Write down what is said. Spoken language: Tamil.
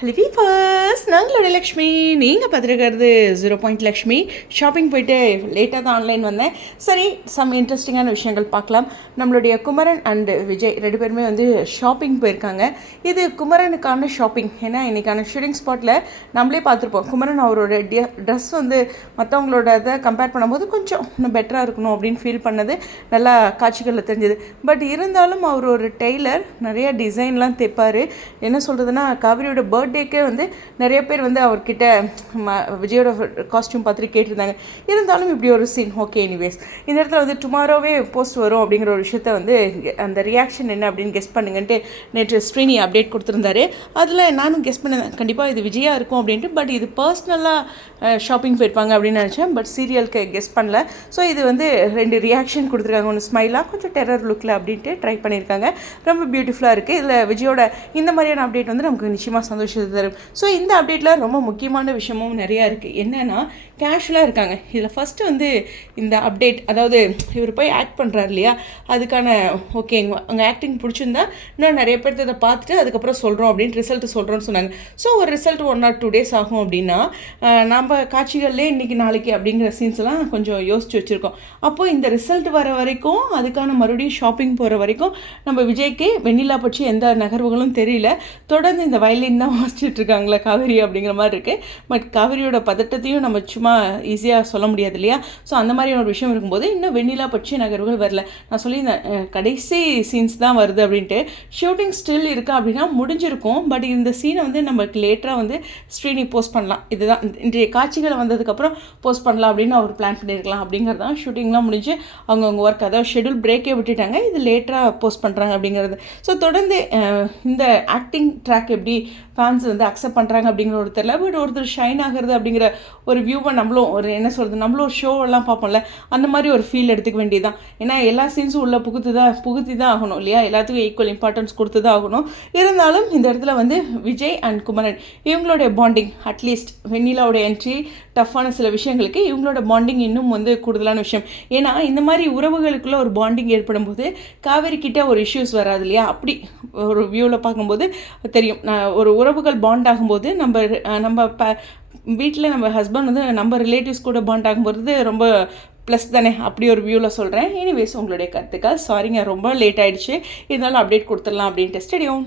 ஹலோ வீஃபர்ஸ், நாங்களோட லக்ஷ்மி. நீங்கள் பார்த்துருக்கிறது 0 லக்ஷ்மி. ஷாப்பிங் போயிட்டு லேட்டாக தான் ஆன்லைன் வந்தேன். சரி, சம் இன்ட்ரெஸ்டிங்கான விஷயங்கள் பார்க்கலாம். நம்மளுடைய குமரன் அண்டு விஜய் 2 பேருமே வந்து ஷாப்பிங் போயிருக்காங்க. இது குமரனுக்கான ஷாப்பிங். ஏன்னா இன்றைக்கான ஷூட்டிங் ஸ்பாட்டில் நம்மளே பார்த்துருப்போம். குமரன் அவரோட ட்ரெஸ் வந்து மற்றவங்களோட இதை கம்பேர் பண்ணும்போது கொஞ்சம் இன்னும் பெட்டராக இருக்கணும் அப்படின்னு ஃபீல் பண்ணது நல்லா காட்சிகளில் தெரிஞ்சது. பட் இருந்தாலும் அவர் ஒரு டெய்லர், நிறைய டிசைன்லாம் தைப்பார். என்ன சொல்கிறதுனா, காவிரியோட பர்த்டேக்கே வந்து நிறைய பேர் வந்து அவர்கிட்ட விஜயோட காஸ்டியூம் பார்த்துட்டு கேட்டிருந்தாங்க. இருந்தாலும் இப்படி ஒரு சீன் ஓகே. எனிவேஸ், இந்த இடத்துல வந்து டுமாரோவே போஸ்ட் வரும் அப்படிங்கிற ஒரு விஷயத்த வந்து அந்த ரியாக்ஷன் என்ன அப்படின்னு கெஸ் பண்ணுங்கன்ட்டு நேற்று ஸ்ரீனி அப்டேட் கொடுத்துருந்தாரு. அதில் நானும் கெஸ் பண்ணேன், கண்டிப்பாக இது விஜயா இருக்கும் அப்படின்ட்டு. பட் இது பர்சனலாக ஷாப்பிங் போயிருப்பாங்க அப்படின்னு நினச்சேன். பட் சீரியலுக்கு கெஸ் பண்ணல. ஸோ இது வந்து 2 ரியாக்ஷன் கொடுத்துருக்காங்க. ஒன்று ஸ்மைலாக, கொஞ்சம் டெரர் லுக்கில் அப்படின்ட்டு ட்ரை பண்ணியிருக்காங்க. ரொம்ப பியூட்டிஃபுல்லாக இருக்குது. இதில் விஜயோட இந்த மாதிரியான அப்டேட் வந்து நமக்கு நிச்சயமாக சந்தோஷத்தை தரும். ஸோ இந்த அப்டேட்டில் ரொம்ப முக்கியமான விஷயமும் நிறையா இருக்குது. என்னென்னா, கேஷுவலாக இருக்காங்க. இதில் ஃபஸ்ட்டு வந்து இந்த அப்டேட், அதாவது இவர் போய் ஆக்ட் பண்ணுறாரு இல்லையா, அதுக்கான ஓகே அங்கே ஆக்டிங் பிடிச்சிருந்தா இன்னும் நிறைய பேர் இதை பார்த்துட்டு அதுக்கப்புறம் சொல்கிறோம் அப்படின்ட்டு ரிசல்ட்டு சொல்கிறோன்னு சொன்னாங்க. ஸோ ஒரு ரிசல்ட் 1 or 2 days ஆகும் அப்படின்னா, நம்ம காட்சிகள்லேயே இன்றைக்கி நாளைக்கு அப்படிங்கிற சீன்ஸ்லாம் கொஞ்சம் யோசித்து வச்சுருக்கோம். அப்போது இந்த ரிசல்ட் வர வரைக்கும், அதுக்கான மறுபடியும் ஷாப்பிங் போகிற வரைக்கும் நம்ம விஜய்க்கு வெண்ணிலா பற்றி எந்த நகர்வுகளும் தெரியல. தொடர்ந்து இந்த வயலின் தான் வாசிச்சுட்டு இருக்காங்களா காவேரி அப்படிங்கிற மாதிரி இருக்குது. பட் காவேரியோட பதட்டத்தையும் நம்ம சும்மா ஈஸியாக சொல்ல முடியாது இல்லையா. ஸோ அந்த மாதிரியான ஒரு விஷயம் இருக்கும்போது இன்னும் வெண்ணிலா பற்றி நகர்வுகள் வரல. நான் சொல்லியிருந்தேன் கடைசி சீன்ஸ் தான் வருது அப்படின்ட்டு. ஷூட்டிங் ஸ்டில் இருக்கா அப்படின்னா முடிஞ்சிருக்கும். பட் இந்த சீனை வந்து நமக்கு லேட்டராக வந்து ஸ்க்ரீனி போஸ்ட் பண்ணலாம். இதுதான் இன்றைய காட்சிகளை வந்ததுக்கப்புறம் போஸ்ட் பண்ணலாம் அப்படின்னு அவர் பிளான் பண்ணியிருக்கலாம். அப்படிங்கிறது தான் ஷூட்டிங்லாம் முடிஞ்சு அவங்கவுங்க ஒர்க், அதாவது ஷெடியூல் பிரேக்கே விட்டுட்டாங்க. இது லேட்டராக போஸ்ட் பண்ணுறாங்க அப்படிங்கிறது. ஸோ தொடர்ந்து இந்த ஆக்டிங் ட்ராக் எப்படி ஃபேன்ஸ் வந்து அக்செப்ட் பண்ணுறாங்க அப்படிங்கிற ஒரு தெரியல. பட் ஒருத்தர் ஷைன் ஆகிறது அப்படிங்கிற ஒரு வியூவை நம்மளும் ஒரு என்ன சொல்கிறது, நம்மளும் ஒரு ஷோவெல்லாம் பார்ப்போம்ல, அந்த மாதிரி ஒரு ஃபீல் எடுத்துக்க வேண்டியது தான். ஏன்னா எல்லா சீன்ஸும் உள்ளே புகுத்தி தான் ஆகணும் இல்லையா. எல்லாத்துக்கும் ஈக்குவல் இம்பார்ட்டன்ஸ் கொடுத்து தான் ஆகணும். இருந்தாலும் இந்த இடத்துல வந்து விஜய் அண்ட் குமரன் இவங்களுடைய பாண்டிங், அட்லீஸ்ட் வெண்ணிலாவோட என்ட்ரி டஃப்பான சில விஷயங்களுக்கு இவங்களோட பாண்டிங் இன்னும் வந்து கூடுதலான விஷயம். ஏன்னா இந்த மாதிரி உறவுகளுக்குள்ளே ஒரு பாண்டிங் ஏற்படும் போது காவேரி கிட்ட ஒரு இஷ்யூஸ் வராது இல்லையா. அப்படி ஒரு வியூவில் பார்க்கும்போது தெரியும். ஒரு உறவுகள் பாண்ட் ஆகும்போது நம்ம வீட்டில் நம்ம ஹஸ்பண்ட் வந்து நம்ம ரிலேட்டிவ்ஸ் கூட பாண்ட் ஆகும்போது ரொம்ப ப்ளஸ் தானே. அப்படி ஒரு வியூவில் சொல்கிறேன். எனிவேஸ், உங்களுடைய கருத்துக்கள். சாரிங்க, ரொம்ப லேட் ஆகிடுச்சு. இருந்தாலும் அப்டேட் கொடுத்துடலாம் அப்படின்ட்டு. ஸ்டேடியம்.